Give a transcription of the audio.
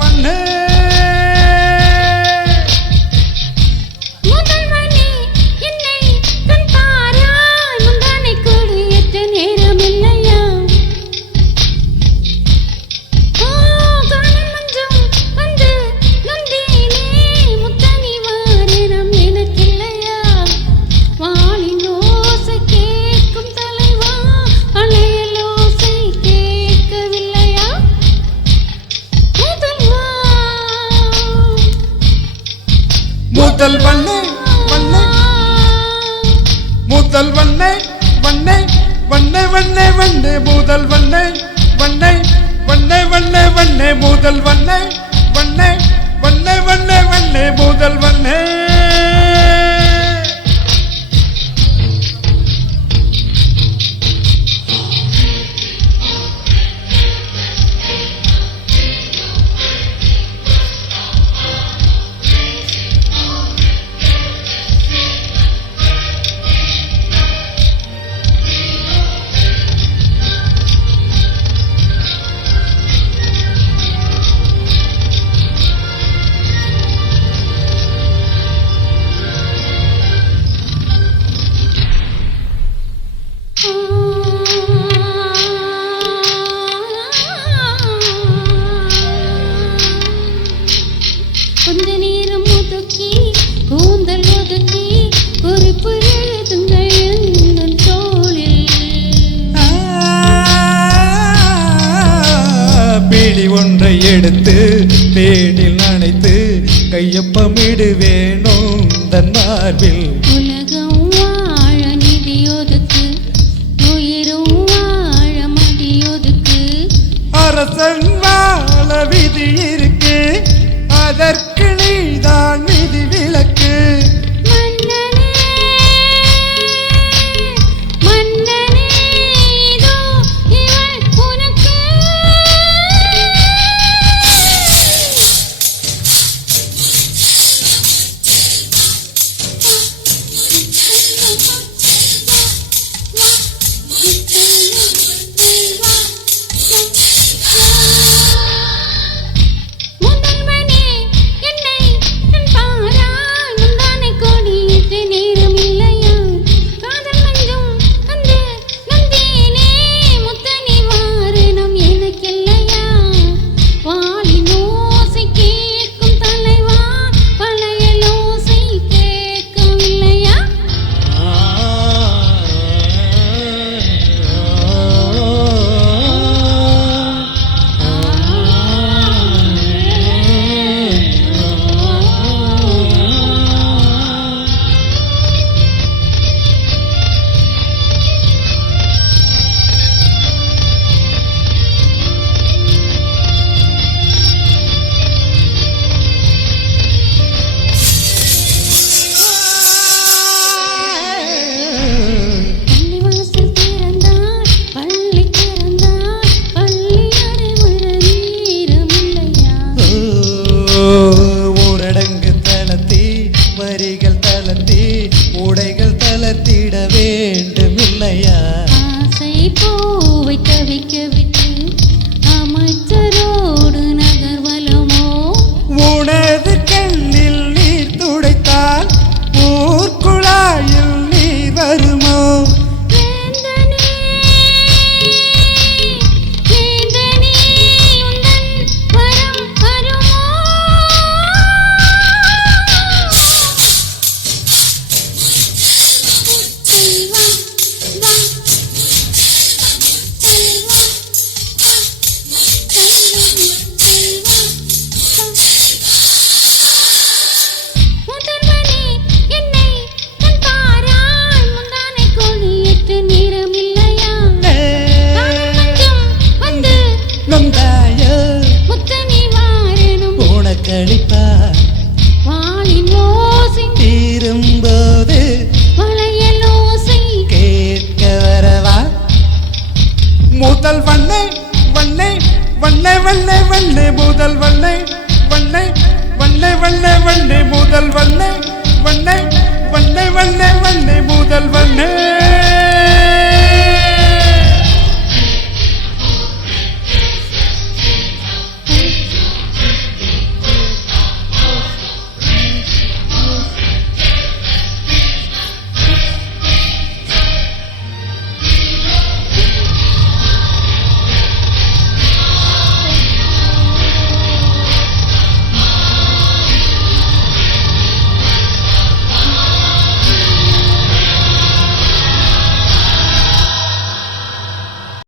வண்ணே முதல் வண்ணே வண்ணே முதல் வண்ணே வண்ணே வண்ணே வண்ணே வண்ணே முதல் வண்ணே வண்ணே வண்ணே வண்ணே வண்ணே முதல் வண்ணே வண்ணே வண்ணே வண்ணே வண்ணே முதல் வண்ணே கொஞ்ச நேரம் ஒதுக்கி கூந்தல் ஒதுக்கி குறிப்பு எழுதுங்கள் தோளில் பீடி ஒன்றை எடுத்து தேடில் நனைத்து கையொப்பமிடுவேணும் தன் மார்பில் உலகம் வாழ நிதி ஒதுக்கு உயிரும் வாழ மதி ஒதுக்கு அரசன் வாழ விதி இருக்கு அதற்கு நீதான் விதி விலக்கு வரிகள் தளர்த்தி உடைகள் தளர்த்திட வேண்டும் இல்லையா ஆசை பூவை தவிக்க விட்டு அமைச்சரோடு நகர்வலமோ உனது கண்ணில் நீர் துடைத்தால் ஊர்குழாயில் நீர் வருமோ தீரும்போது கேட்க வரவா முதல் வண்ணே வண்ணே வண்ணே வண்ணே வண்ணே முதல் வண்ணே வண்ணே வண்ணே வண்ணே வண்ணே முதல் வண்ணே வண்ணே வண்ணே வண்ணே வண்ணே முதல் வண்ணே